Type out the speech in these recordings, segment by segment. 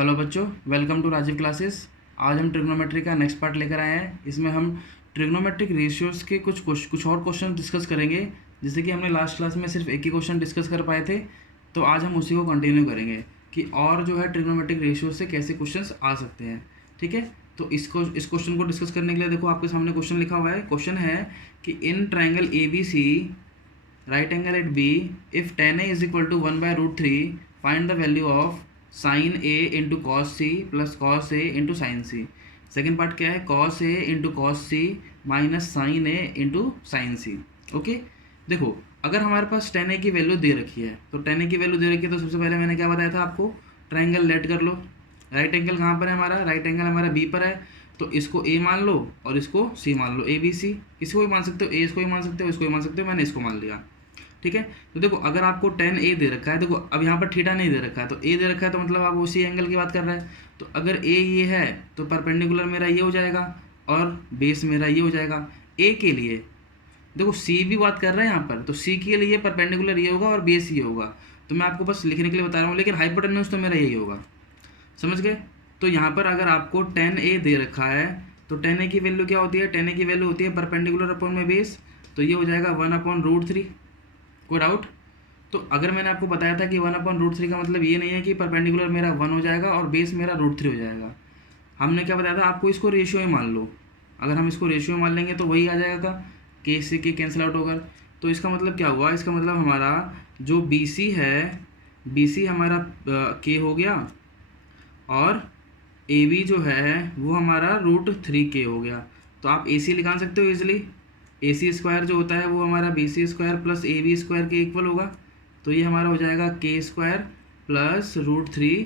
Hello बच्चों, welcome to Rajiv classes. आज हम ट्रिग्नोमेट्री का नेक्स्ट पार्ट लेकर आए हैं। इसमें हम ट्रिग्नोमेट्रिक रेशियोज़ के कुछ और क्वेश्चन डिस्कस करेंगे। जैसे कि हमने लास्ट क्लास में सिर्फ एक ही क्वेश्चन डिस्कस कर पाए थे, तो आज हम उसी को कंटिन्यू करेंगे कि और जो है ट्रिग्नोमेट्रिक रेशियोज से कैसे क्वेश्चन आ सकते हैं। ठीक है, तो इस क्वेश्चन को डिस्कस करने के लिए देखो आपके सामने क्वेश्चन लिखा हुआ है। क्वेश्चन है कि in triangle A B C right angle at B, if tan a is equal to 1/√3, find the value of sine A into cos C plus cos A into sine C. Second part क्या है, cos A into cos C minus sine A into sine C. Okay, देखो अगर हमारे पास tan a की value दे रखी है, तो tan a की वैल्यू दे रखी है तो सबसे पहले मैंने क्या बताया था आपको, ट्राइंगल लेट कर लो। राइट एंगल कहाँ पर है हमारा, राइट एंगल हमारा बी पर है, तो इसको ए मान लो और इसको सी मान लो, ए बी सी। इसको भी मान सकते हो, ए इसको भी मान सकते हो, इसको भी मान सकते हो, मैंने इसको मान लिया। ठीक है, तो देखो अगर आपको tan a दे रखा है, देखो अब यहाँ पर थीटा नहीं दे रखा है, तो a दे रखा है तो मतलब आप उसी एंगल की बात कर रहे हैं। तो अगर a ये है तो परपेंडिकुलर मेरा ये हो जाएगा और बेस मेरा ये हो जाएगा। a के लिए देखो c भी बात कर रहे हैं यहाँ पर, तो c के लिए परपेंडिकुलर ये होगा और बेस ये होगा। तो मैं आपको बस लिखने के लिए बता रहा हूँ, लेकिन हाइपोटेन्यूज तो मेरा यही होगा। समझ गए? तो यहाँ पर अगर आपको tan a दे रखा है तो tan a की वैल्यू क्या होती है, tan a की वैल्यू होती है परपेंडिकुलर अपॉन में बेस, तो ये हो जाएगा 1/√3। कोई डाउट? तो अगर मैंने आपको बताया था कि 1/√3 का मतलब ये नहीं है कि परपेंडिकुलर मेरा 1 हो जाएगा और बेस मेरा √3 हो जाएगा। हमने क्या बताया था आपको, इसको रेशियो में मान लो। अगर हम इसको रेशियो में मान लेंगे तो वही आ जाएगा, के से के कैंसिल आउट होकर। तो इसका मतलब क्या हुआ, इसका मतलब हमारा जो बी सी है, बी सी हमारा के हो गया और ए बी जो है वो हमारा √3 हो गया। तो आप ए सी निकाल सकते हो इजीली। ए सी स्क्वायर जो होता है वो हमारा B C square plus A B square के इक्वल होगा। तो ये हमारा हो जाएगा के स्क्वायर प्लस √3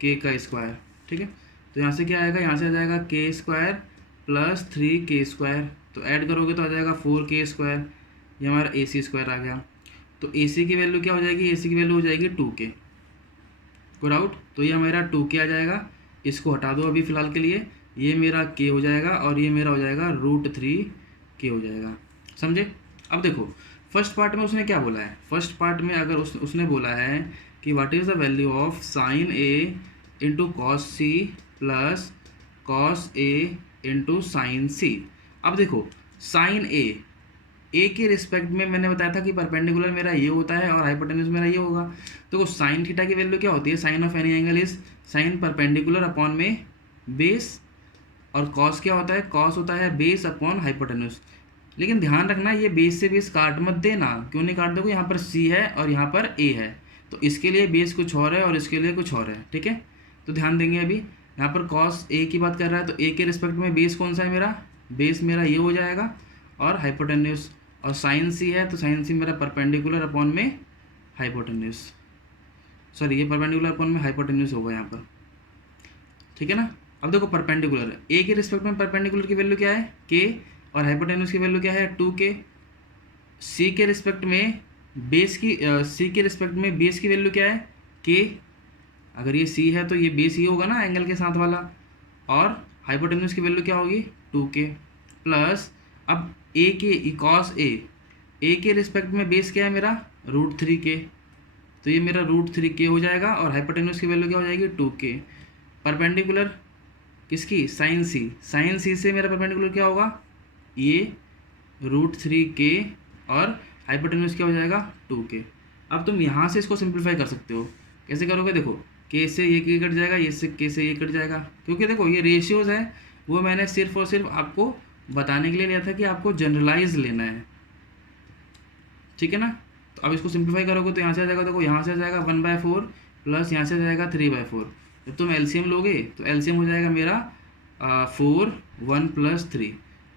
के का स्क्वायर। ठीक है, तो यहाँ से क्या आएगा, यहाँ से आ जाएगा के स्क्वायर प्लस 3 के स्क्वायर, तो ऐड करोगे तो आ जाएगा 4 के स्क्वायर। ये हमारा ए सी स्क्वायर आ गया। तो ए सी की वैल्यू क्या हो जाएगी, ए सी की वैल्यू हो जाएगी 2 के। Good out. तो ये मेरा 2 के आ जाएगा, इसको हटा दो अभी फ़िलहाल के लिए। ये मेरा के हो जाएगा और ये मेरा हो जाएगा √3 के हो जाएगा। समझे? अब देखो फर्स्ट पार्ट में उसने क्या बोला है, फर्स्ट पार्ट में अगर उसने बोला है कि what is the value of sine A into cos C plus cos A into sine C. अब देखो साइन ए के रिस्पेक्ट में मैंने बताया था कि परपेंडिकुलर मेरा ये होता है और हाइपोटेन्यूज मेरा ये होगा। देखो साइन थीटा की वैल्यू क्या होती है, sine of any angle is sine perpendicular upon में बेस, और कॉस क्या होता है, कॉस होता है बेस अपॉन हाइपोटेन्यूज। लेकिन ध्यान रखना ये बेस से बेस काट मत देना। क्यों नहीं काट दोगे, यहाँ पर सी है और यहाँ पर ए है, तो इसके लिए बेस कुछ और है और इसके लिए कुछ और है। ठीक है, तो ध्यान देंगे। अभी यहाँ पर कॉस ए की बात कर रहा है, तो ए के रिस्पेक्ट में बेस कौन सा है मेरा, बेस मेरा ये हो जाएगा और हाइपोटेन्यूज। और साइन सी है तो साइन सी मेरा परपेंडिकुलर अपॉन में हाइपोटेन्यूज, सॉरी ये परपेंडिकुलर अपॉन में हाइपोटेन्यूज होगा यहाँ पर। ठीक है ना? अब देखो परपेंडिकुलर ए के रिस्पेक्ट में परपेंडिकुलर की वैल्यू क्या है, के, और हाइपोटेन्यूज की वैल्यू क्या है, 2 के। सी के रिस्पेक्ट में बेस की सी के रिस्पेक्ट में बेस की वैल्यू क्या है, के। अगर ये सी है तो ये बेस ये होगा ना एंगल के साथ वाला, और हाइपोटेन्यूज की वैल्यू क्या होगी, 2 के। प्लस अब ए के कॉस ए के रिस्पेक्ट में बेस क्या है मेरा, √3 के, तो ये मेरा √3 के हो जाएगा और हाइपोटेन्यूज की वैल्यू क्या हो जाएगी, 2 के। परपेंडिकुलर किसकी, साइन सी से मेरा परपेंडिकुलर क्या होगा, ये √3 के और हाइपोटेन्यूज क्या हो जाएगा, 2 के। अब तुम यहाँ से इसको सिंप्लीफाई कर सकते हो। कैसे करोगे, देखो के से ये के कट जाएगा, ये से के से ये कट जाएगा, क्योंकि देखो ये रेशियोज है, वो मैंने सिर्फ और सिर्फ आपको बताने के लिए लिया था कि आपको जनरलाइज लेना है। ठीक है ना? तो अब इसको सिंप्लीफाई करोगे तो यहाँ से आ जाएगा, देखो यहाँ से आ जाएगा 1/4 प्लस यहाँ से आ जाएगा 3/4। जब तुम एलसीएम लोगे तो एलसीएम हो जाएगा मेरा 4 1 + 3,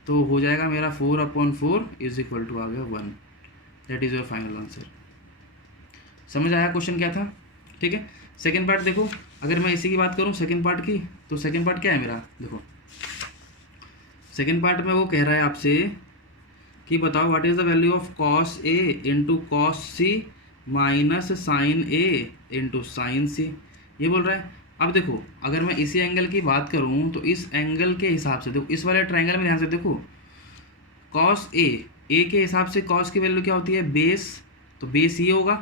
तो हो जाएगा मेरा 4/4 इज इक्वल टू आ गया 1। That is your final answer. समझ आया क्वेश्चन क्या था? ठीक है, सेकेंड पार्ट देखो। अगर मैं इसी की बात करूँ सेकेंड पार्ट की, तो सेकेंड पार्ट क्या है मेरा, देखो सेकेंड पार्ट में वो कह रहा है आपसे कि बताओ what is the value of cos A into cos C minus sine A into sine C, ये बोल रहा है। अब देखो अगर मैं इसी एंगल की बात करूं तो इस एंगल के हिसाब से देखो, इस वाले ट्रायंगल में ध्यान से देखो, कॉस ए के हिसाब से कॉस की वैल्यू क्या होती है, बेस, तो बेस ये होगा।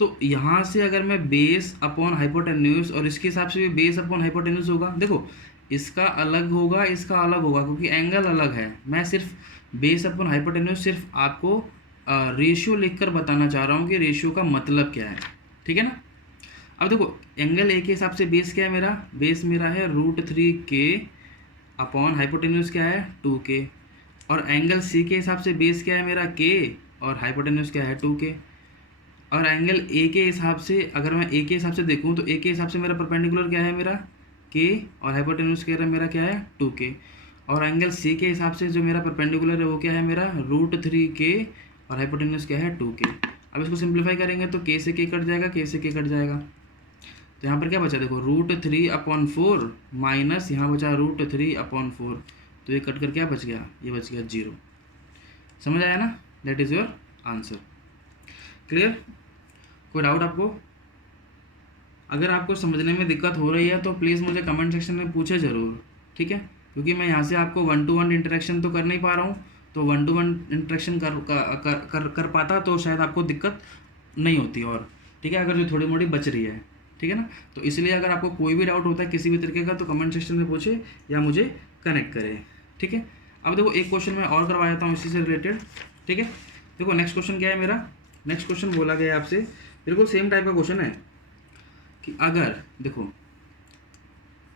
तो यहाँ से अगर मैं बेस अपॉन हाइपोटेन्यूज और इसके हिसाब से भी बेस अपॉन हाइपोटेन्यूज होगा, देखो इसका अलग होगा, इसका अलग होगा, क्योंकि एंगल अलग है। मैं सिर्फ बेस अपॉन हाइपोटेन्यूज सिर्फ आपको रेशियो लिखकर बताना चाह रहा हूँ कि रेशियो का मतलब क्या है, ठीक है ना। अब देखो एंगल ए के हिसाब से बेस क्या है मेरा, बेस मेरा है √3 k अपॉन हाइपोटेन्यूज क्या है 2k, और एंगल सी के हिसाब से बेस क्या है मेरा k और हाइपोटेन्यूज क्या है 2k। और एंगल ए के हिसाब से अगर मैं ए के हिसाब से देखूँ तो ए के हिसाब से मेरा परपेंडिकुलर क्या है मेरा k और हाइपोटेन्यूज क्या है मेरा क्या है 2k। और एंगल सी के हिसाब से जो मेरा परपेंडिकुलर है वो क्या है मेरा √3k और हाइपोटेन्यूज क्या है 2k। अब इसको सिंप्लीफाई करेंगे तो k से k कट जाएगा, k से k कट जाएगा, तो यहाँ पर क्या बचा देखो √3/4 माइनस यहाँ बचा √3/4, तो ये कट कर क्या बच गया, ये बच गया 0। समझ आया ना, that is your answer. Clear, कोई डाउट आपको? अगर आपको समझने में दिक्कत हो रही है तो प्लीज़ मुझे कमेंट सेक्शन में पूछे ज़रूर, ठीक है, क्योंकि मैं यहाँ से आपको 1-to-1 इंटरेक्शन तो कर नहीं पा रहा हूँ, तो 1-to-1 इंटरेक्शन कर पाता तो शायद आपको दिक्कत नहीं होती, और ठीक है अगर जो थोड़ी मोड़ी बच रही है, ठीक है ना। तो इसलिए अगर आपको कोई भी डाउट होता है किसी भी तरीके का तो कमेंट सेक्शन में पूछे या मुझे कनेक्ट करें, ठीक है। अब देखो एक क्वेश्चन मैं और करवा देता हूँ इसी से रिलेटेड, ठीक है। देखो नेक्स्ट क्वेश्चन क्या है मेरा, नेक्स्ट क्वेश्चन बोला गया है आपसे, बिल्कुल सेम टाइप का क्वेश्चन है कि अगर देखो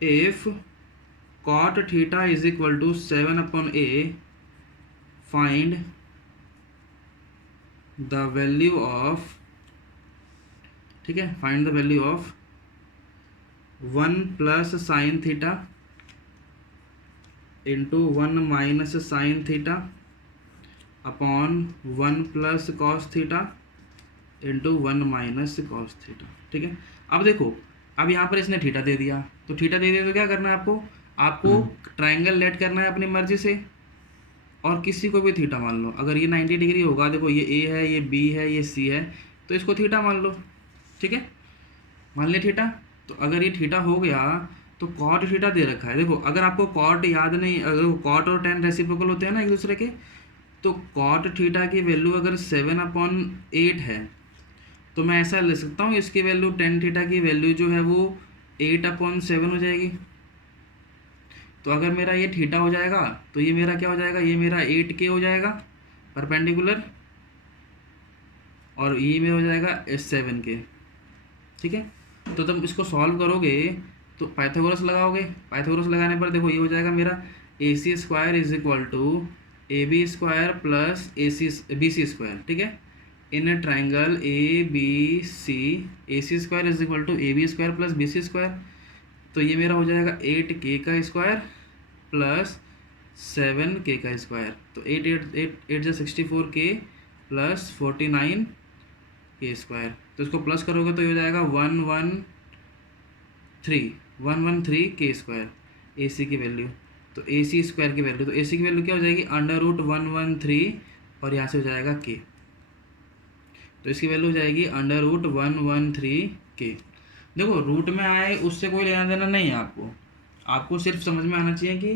if cot theta is equal to 7/a find the value of, ठीक है, find the value of 1 + sin theta into 1 - sin theta upon 1 + cos theta into 1 - cos theta, ठीक है। अब देखो अब यहाँ पर इसने थीटा दे दिया, तो थीटा दे दिया तो क्या करना है आपको, आपको ट्रायंगल लेट करना है अपनी मर्जी से, और किसी को भी थीटा मान लो। अगर ये 90 डिग्री होगा, देखो ये ए है, ये बी है, ये सी है, तो इसको थीटा मान लो, ठीक है, मान लिया थीटा। तो अगर ये थीटा हो गया तो कॉट थीटा दे रखा है, देखो अगर आपको कॉट याद नहीं, अगर कॉट और tan रेसिप्रोकल होते हैं ना एक दूसरे के, तो कॉट थीटा की वैल्यू अगर 7/8 है तो मैं ऐसा ले सकता हूँ इसकी वैल्यू tan थीटा की वैल्यू जो है वो 8/7 हो जाएगी। तो अगर मेरा ये थीटा हो जाएगा तो ये मेरा क्या हो जाएगा, ये मेरा 8k हो जाएगा परपेंडिकुलर, और ये मेरा हो जाएगा 7k, ठीक है। तो जब इसको सॉल्व करोगे तो पाइथागोरस लगाओगे, पाइथागोरस लगाने पर देखो ये हो जाएगा मेरा AC² is equal to AB² plus BC², ठीक है, in a triangle ABC AC² is equal to AB² plus BC²। तो ये मेरा हो जाएगा 8k का स्क्वायर प्लस 7k का स्क्वायर, तो 8 जा 64k प्लस 49k स्क्वायर, तो इसको प्लस करोगे तो ये हो जाएगा 113k स्क्वायर AC की वैल्यू, तो AC² की वैल्यू, तो AC की वैल्यू क्या हो जाएगी √113, और यहाँ से हो जाएगा k, तो इसकी वैल्यू हो जाएगी √113k। देखो रूट में आए उससे कोई लेना देना नहीं है आपको, आपको सिर्फ समझ में आना चाहिए कि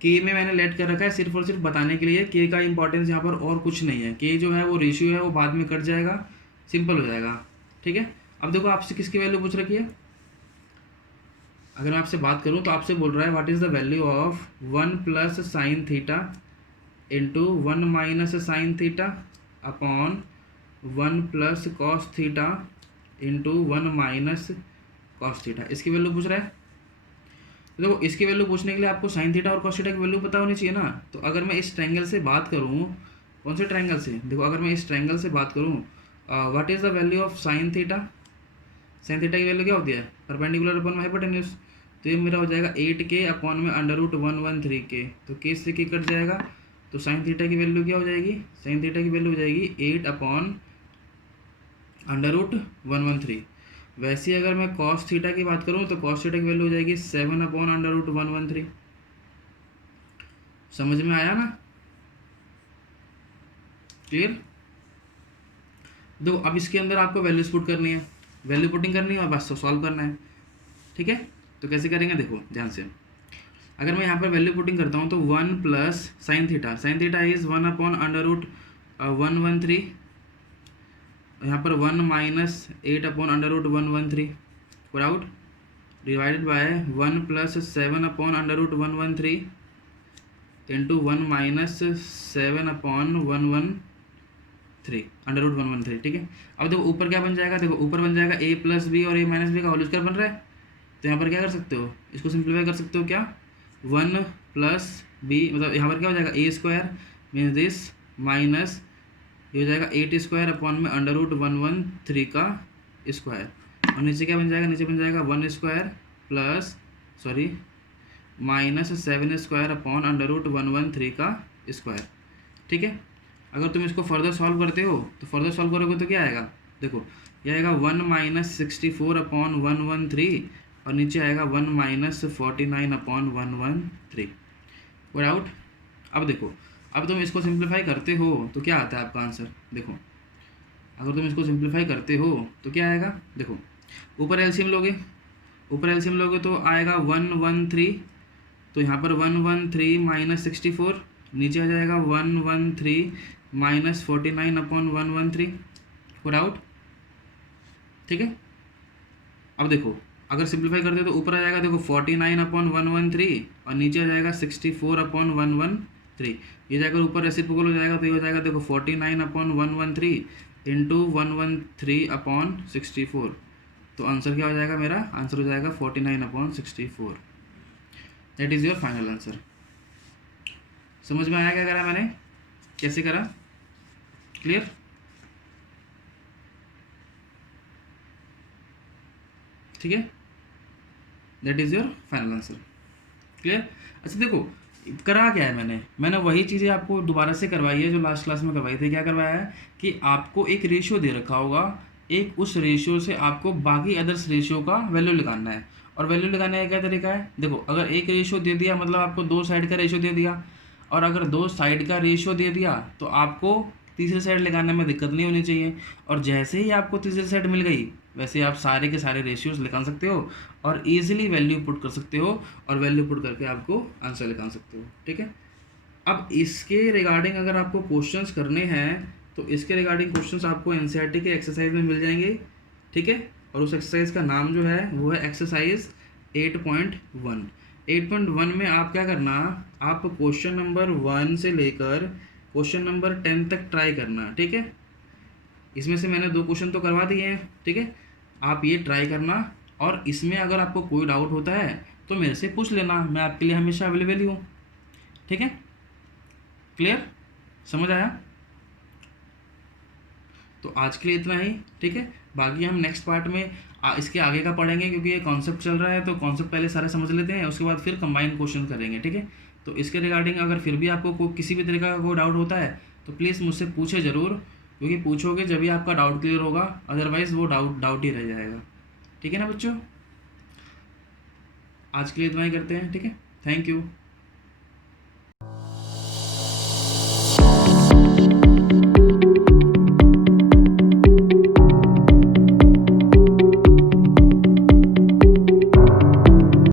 के में मैंने लेट कर रखा है सिर्फ और सिर्फ बताने के लिए, के का इंपॉर्टेंस यहाँ पर और कुछ नहीं है, के जो है वो रेशियो है वो बाद में कट जाएगा, सिंपल हो जाएगा, ठीक है। अब देखो आपसे किसकी वैल्यू पूछ रखी है, अगर मैं आपसे बात करूँ तो आपसे बोल रहा है what is the value of 1 + sin theta into 1 - sin theta upon 1 + cos theta into 1 - cos theta, इसकी वैल्यू पूछ रहा है। तो देखो इसकी वैल्यू पूछने के लिए आपको sin थीटा और cos थीटा की वैल्यू पता होनी चाहिए ना। तो अगर मैं इस ट्रायंगल से बात करूँ, कौन से ट्रायंगल से, देखो अगर मैं इस ट्रायंगल से बात करूँ, what is the value of sin theta, sin theta की वैल्यू क्या होती है परपेंडिकुलर अपॉन हाइपोटेन्यूज, तो ये मेरा हो जाएगा 8k अपॉन में √113k, तो k से k कट जाएगा, तो sin थीटा की वैल्यू क्या हो जाएगी, sin थीटा की वैल्यू हो जाएगी 8/√113। वैसे अगर मैं cos थीटा की बात करूँ तो cos थीटा की वैल्यू हो जाएगी 7/√113। समझ में आया ना, क्लियर। देखो अब इसके अंदर आपको वैल्यूज पुट करनी है, वैल्यू पुटिंग करनी है और बस सॉल्व करना है, ठीक है। तो कैसे करेंगे देखो ध्यान से, अगर मैं यहाँ पर वैल्यू पुटिंग करता हूँ तो 1 + sin theta, sin theta is 1/√113 यहाँ पर 1 minus 8/√113 put out divided by 1 plus 7/√113 into 1 minus 7/113 ठीक है। अब देखो ऊपर क्या बन जाएगा, देखो ऊपर बन जाएगा a प्लस बी और a माइनस बी का होल स्क्वायर बन रहा है। तो यहाँ पर क्या कर सकते हो, इसको सिंप्लीफाई कर सकते हो क्या, 1 प्लस बी मतलब यहाँ पर क्या हो जाएगा a square means this minus ये हो जाएगा 8 स्क्वायर अपॉन में √113 का स्क्वायर और नीचे क्या बन जाएगा, नीचे बन जाएगा 1 square plus sorry minus 7 square upon √113 का स्क्वायर। ठीक है। अगर तुम इसको फर्दर सॉल्व करते हो तो फर्दर सॉल्व करोगे तो क्या आएगा, देखो ये आएगा 1 माइनस 64/113 और नीचे आएगा 1 माइनस 49/113 और आउट। अब देखो अब तुम इसको सिंप्लीफाई करते हो तो क्या आता है आपका आंसर, देखो अगर तुम इसको सिंप्लीफाई करते हो तो क्या आएगा, देखो ऊपर एलसीएम लोगे, ऊपर एलसीएम लोगे तो आएगा 113, तो यहाँ पर 113 माइनस 64 नीचे आ जाएगा 113 माइनस 49/113 पुट आउट। ठीक है। अब देखो अगर सिंप्लीफाई करते हो तो ऊपर आ जाएगा देखो 49/113 और नीचे आ जाएगा 64/113। ये जाकर ऊपर रेसिप्रोकल हो जाएगा तो ये हो जाएगा देखो 49/113 इंटू 113/64। तो आंसर क्या हो जाएगा, मेरा आंसर हो जाएगा 49/64। That is your final answer. समझ में आया क्या करा मैंने, कैसे करा, क्लियर। ठीक है, that is your final answer, clear. अच्छा देखो करा क्या है मैंने वही चीज़ें आपको दोबारा से करवाई है जो लास्ट क्लास में करवाई थी। क्या करवाया है कि आपको एक रेशियो दे रखा होगा, एक उस रेशियो से आपको बाकी अदर्स रेशियो का वैल्यू निकालना है। और वैल्यू निकालने का क्या तरीका है, देखो अगर एक रेशियो दे दिया मतलब आपको दो साइड का रेशियो दे दिया, और अगर दो साइड का रेशियो दे दिया तो आपको तीसरी साइड लगाने में दिक्कत नहीं होनी चाहिए। और जैसे ही आपको तीसरी साइड मिल गई वैसे आप सारे के सारे रेशियोज निकाल सकते हो और इजीली वैल्यू पुट कर सकते हो और वैल्यू पुट करके आपको आंसर निकाल सकते हो। ठीक है। अब इसके रिगार्डिंग अगर आपको क्वेश्चंस करने हैं तो इसके रिगार्डिंग क्वेश्चंस आपको एनसीईआरटी के एक्सरसाइज में मिल जाएंगे। ठीक है। और उस एक्सरसाइज का नाम जो है वो है एक्सरसाइज 8.1। 8.1 में आप क्या करना, आप क्वेश्चन नंबर 1 से लेकर क्वेश्चन नंबर 10 तक ट्राई करना। ठीक है। इसमें से मैंने 2 क्वेश्चन तो करवा दिए हैं। ठीक है। आप ये ट्राई करना और इसमें अगर आपको कोई डाउट होता है तो मेरे से पूछ लेना, मैं आपके लिए हमेशा अवेलेबल ही हूँ। ठीक है, क्लियर, समझ आया। तो आज के लिए इतना ही। ठीक है, बाकी हम नेक्स्ट पार्ट में इसके आगे का पढ़ेंगे क्योंकि ये कॉन्सेप्ट चल रहा है तो कॉन्सेप्ट पहले सारे समझ लेते हैं, उसके बाद फिर कंबाइंड क्वेश्चन करेंगे। ठीक है। तो इसके रिगार्डिंग अगर फिर भी आपको किसी भी तरीका का कोई डाउट होता है तो प्लीज़ मुझसे पूछे ज़रूर, क्योंकि पूछोगे जब भी आपका डाउट क्लियर होगा, अदरवाइज़ वो डाउट ही रह जाएगा। ठीक है ना बच्चों, आज के लिए इतना ही करते हैं। ठीक है, थैंक यू।